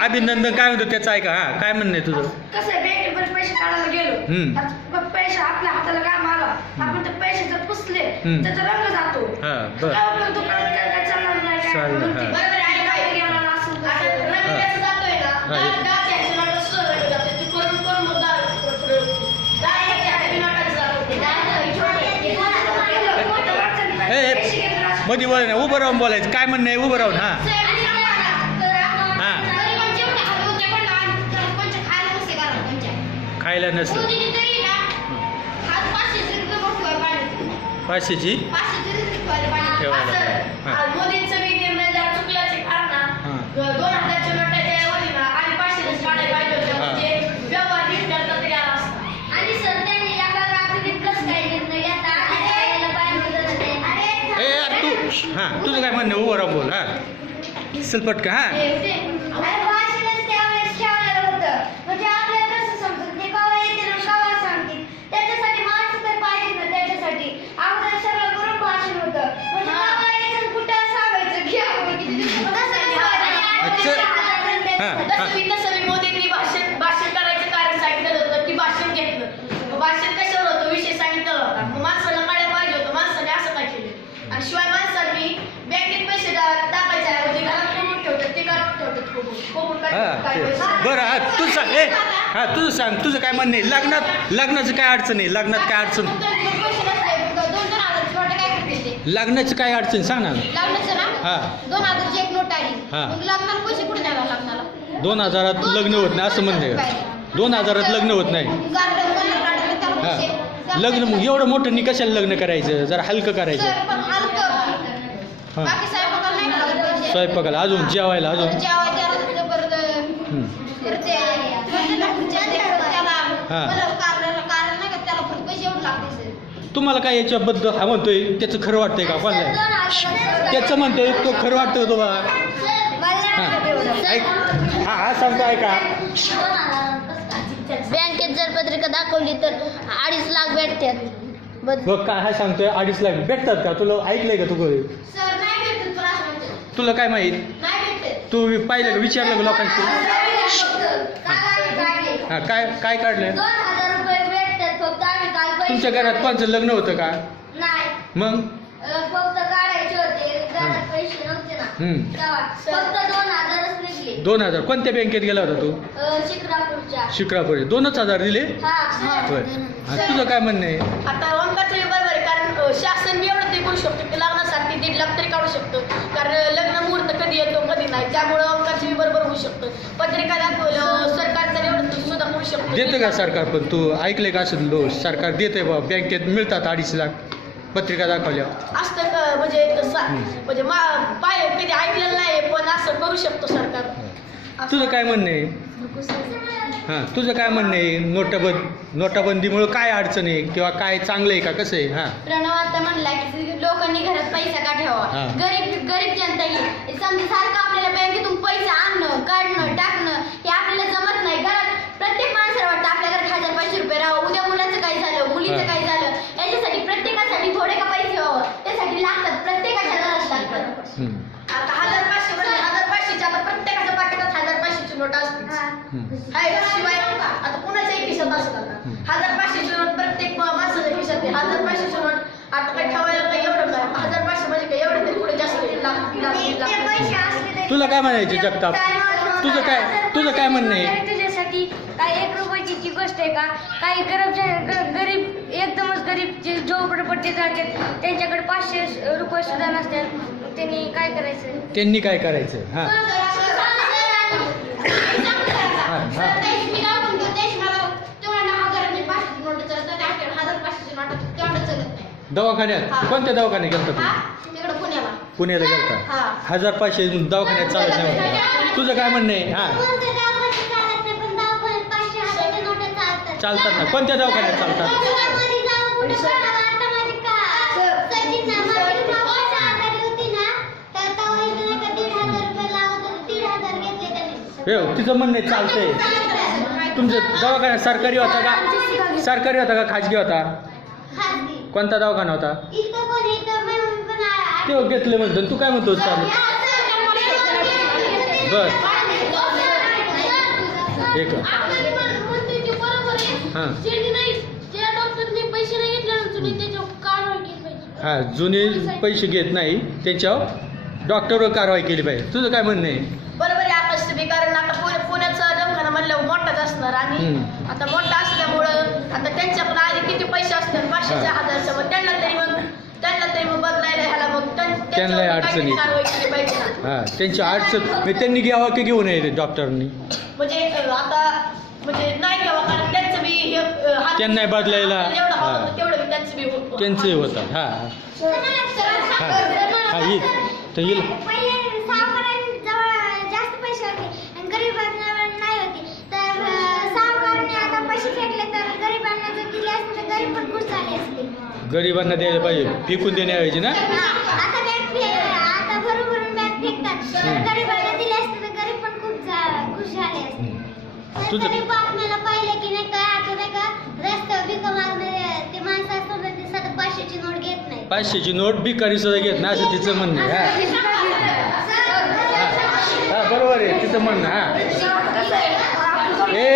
अभिनंदन काय म्हणतो त्याचं ऐका. हा काय म्हणणं आहे तुझं? कसं बँकेत पैसे काढायला गेलो, पैसे आपल्या हाताला काम आला, आपण ते पैसे जर पुसले त्याचा रंग जातो. दुकानात काय चालणार नाही. मध्ये बोला ना, उभं राहून बोलायचं. काय म्हणणं आहे? उभं राहून. हा खायला नसतं 500ची ठेवायला. मोदींचं मी निर्णय जरा चुकल्याचे कारण 2000च्या नोटा त्याऐवजी ना आणि 500 काढायला पाहिजे होते, म्हणजे व्यवहार नीट करता तरी आला असता. आणि सर त्यांनी या काळात कसं काय निर्णय घेता यार तू. हा तुझं काय म्हणणं? उभं राहून बोल. हा सलपट का. हा मोदींनी भाषण करायचं कारण सांगितलं होतं की भाषण घेतलं. भाषण कशावर होतं विषय सांगितलं होता. मग माणसाला कळायला पाहिजे होतं माणसाने असं काय केलं. आणि शिवाय माणसांनी बँकेत पैसे टाकायचे ऐवजी घरात कोंबून ठेवतात, ते घरात ठेवतात कोंबून. बरं तुझं सांग. हा तुझं सांग, तुझं काय म्हणणं आहे? लग्नाचं काय अडचण आहे? लग्नात काय अडचण? लग्नाची काय अडचण सांग ना. लग्नाचं ना हा 2000ची एक नोट आली. मग लग्नाला पैसे कुठे द्यावा लग्नाला? 2000 लग्न होत नाही असं म्हणते का? 2000 लग्न होत नाही. हा लग्न मग एवढं मोठं नि कशाला लग्न करायचं? जरा हलकं करायचं. स्वयंपाकाला अजून जेवायला अजून तुम्हाला काय याच्याबद्दल हा म्हणतोय त्याचं खरं वाटतंय का? कोणाला त्याचं म्हणतोय तो खरं वाटतं तुम्हाला? हा सांगतो ऐका. बँकेत जर पत्रिका दाखवली तर 2.5 लाख भेटतात. बघ काय हा सांगतोय 2.5 लाख भेटतात का? तुला ऐकलंय का? तुला काय माहित? तू पाहिलं का? विचारलं का लोकांशी? हा काय काय काढलंय? 2000 रुपये भेटतात फक्त. आम्ही काल पैसे तुमच्या घरात कोणचं लग्न होतं का? नाही, मग फक्त काढायचे होते. घरात पैसे नव्हते ना. फक्त 2000च निघले. 2000 कोणत्या बँकेत गेला होता तू? शिक्रापूर. 2,000 दिले. होय. तुझं काय म्हणणं आहे? आता ओंकारचं बरोबर आहे, कारण शासन एवढं ते करू शकतो की लग्नासाठी 1.5 लाख तरी काढू शकतो. कारण लग्न मुहूर्त कधी येतो कधी नाही, त्यामुळे ओंकारचं बरोबर होऊ शकतं. पत्रिका दाखवलं सरकारचं एवढं सुद्धा करू शकतो. देतं का सरकार? पण तू ऐकले का असं सरकार देते बा बँकेत मिळतात 2.5 लाख पत्रिका दाखवल्या असतं का? म्हणजे म्हणजे पाय कधी ऐकलेलं नाही, पण असं करू शकतो सरकार. तुझं काय म्हणणं आहे? हां तुझं काय म्हणणं आहे? नोटाबंदीमुळे काय अडचण आहे किंवा काय चांगलं आहे का? कसं आहे? हां प्रणव आता म्हणला की लोकांनी घरात पैसा का ठेवा. गरीब जनता ही समजा सारखं आपल्याला बँकेतून पैसे आणणं काढणं टाकणं हे आपल्याला जमत नाही. घरात प्रत्येक माणसाला वाटतं आपल्या घरात 1500 रुपये राहावं, उद्या मुलाचं काय झालं मुलीचं काय झालं याच्यासाठी प्रत्येकासाठी थोडे का पैसे व्हावं त्यासाठी लागतात. प्रत्येकाच्या घरात लागतात. आता 1500 म्हणजे 1500च्या आता प्रत्येकाच्या पाकिटात 1500ची नोट असते. शिवाय आता कुणाच्याही खिशात असतात 1500ची नोट. प्रत्येक माणसाच्या खिशात 1500ची नोट. आता काय ठेवायला काय एवढं काय 1500 म्हणजे काय एवढं तरी पुढे जास्त तुला काय म्हणायचे जगताप? तुझं काय म्हणणं आहे? तुझ्यासाठी काय 1 रुपयाची गोष्ट आहे का? काही गरीब एकदमच गरीब जे झोपडपट्टीत राहतात त्यांच्याकडे 500 रुपये सुद्धा नसतात. त्यांनी काय करायचं? हां दवाखान्यात कोणत्या दवाखान्यात गेलता तू? पुण्याला गेलता. 1500 दवाखान्यात चालत नाही. तुझं काय म्हणणं आहे? हां चालतात ना. कोणत्या दवाखान्यात चालतात? तिचं म्हणणं चालतंय. तुमचं दवाखान्यात सरकारी होता का खाजगी होता? खाजगी. कोणता दवाखाना होता? इथं पण इथं म्हणून पण ते घेतले म्हणतो. तू काय म्हणतो चालू? बर एक हां हां जुने पैसे घेत नाही त्याच्यावर डॉक्टरवर कारवाई केली पाहिजे. तुझं काय म्हणणं आहे? बरोबर आहे आकाश तुम्ही, कारण आता पुण्याचा दवाखाना म्हणलं मोठाच असणार आणि आता मोठा असल्यामुळं आता त्यांच्या पण आधी किती पैसे असतात 500च्या 1000च्या, मग त्यांना तरी मग बदलायला ह्याला मग त्यांनाही अडचणी. कारवाई केली पाहिजे ना. हां त्यांची अडचण म्हणजे त्यांनी घ्यावा की घेऊ नये डॉक्टरनी? म्हणजे आता म्हणजे नाही घ्यावं, कारण त्यांचं बी हे त्यांनाही बदलायला जेवढं हवं होतं तेवढं बी त्यांचं बी होतं. त्यांचंही होतात. हां हां येईल तर येईल. पहिले सावकारांजवळ जास्त पैसे होते आणि गरिबांजवळ नाही होते, तर सावकारांनी आता पैसे फेकले तर गरिबांना जर दिले असते तर गरीब पण खुश झाले असते. गरिबांना द्यायला पाहिजे, फेकून देण्याऐवजी ना. आता आता भरून बॅग फेकतात, गरिबांना दिले असते तर गरीब पण खूप खुश झाले असते. सरकारी बातम्याला पाहिलं की नाही काय, आता नाही का रस्त्यावर भिका मागणारे ते माणसं असतात ना, ते सगळं 500ची नोट घेत नाही. 500ची नोट भिकारी सुद्धा घेत नाही असं तिचं म्हणणं आहे. हां हां बरोबर आहे तिचं म्हणणं. हां ए